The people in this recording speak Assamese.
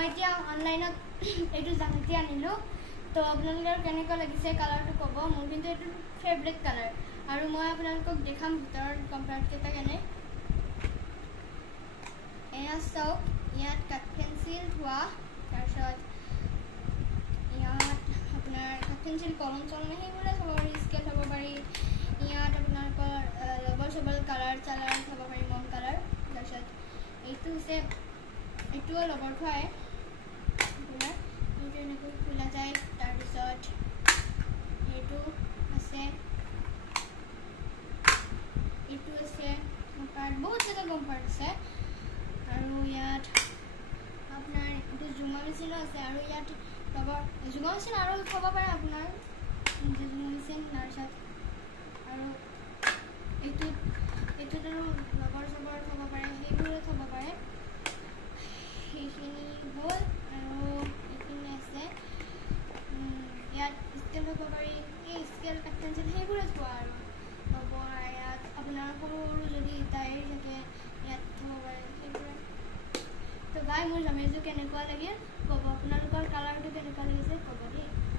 মই এতিয়া অনলাইনত এইটো জানতি আনিলো তো আপোনালোকৰ কেনেকুৱা লাগিছে কালাৰটো ক'ব মোৰ কিন্তু এইটো ফেভৰেট কালাৰ আৰু মই আপোনালোকক দেখাম ভিতৰৰ কম্পাউণ্ড কেইটা কেনে এয়া চাওক ইয়াত কাট পেন্সিল হোৱা তাৰপিছত ইয়াত আপোনাৰ কাট পেন্সিল কলম চলম সেইবোৰে থ'ব পাৰি স্কেল থ'ব পাৰি ইয়াত আপোনালোকৰ ৰবৰ চবৰ কালাৰ চালাৰ থ'ব পাৰি মম কালাৰ তাৰপিছত এইটো হৈছে এইটোও ৰবৰ থোৱাই আপোনাৰ এইটো এনেকৈ খোলা যায় তাৰপিছত এইটো আছে কম্পাৰ্ট বহুত জেগা কম্পাৰ্ট আছে আৰু ইয়াত আপোনাৰ এইটো জুমা মেচিনো আছে আৰু ইয়াত ৰবৰ জুমা মেচিন আৰু থ'ব পাৰে আপোনাৰ জুমা মেচিন তাৰপিছত আৰু এইটোত আৰু ৰবৰ চবৰ থ'ব পাৰে সেইবোৰো থ'ব পাৰে সেইখিনি হ'ল আৰু এইখিনি আছে ইয়াত স্কেল থ'ব পাৰি এই স্কেল কাট পেন্সিল সেইবোৰে থোৱা আৰু ৰবৰ ইয়াত আপোনাৰ সৰু সৰু যদি টায়াৰ থাকে ইয়াত থ'ব পাৰে সেইবোৰে তো গাই মোৰ জামেজটো কেনেকুৱা লাগিল ক'ব আপোনালোকৰ কালাৰটো কেনেকুৱা লাগিছে ক'ব দেই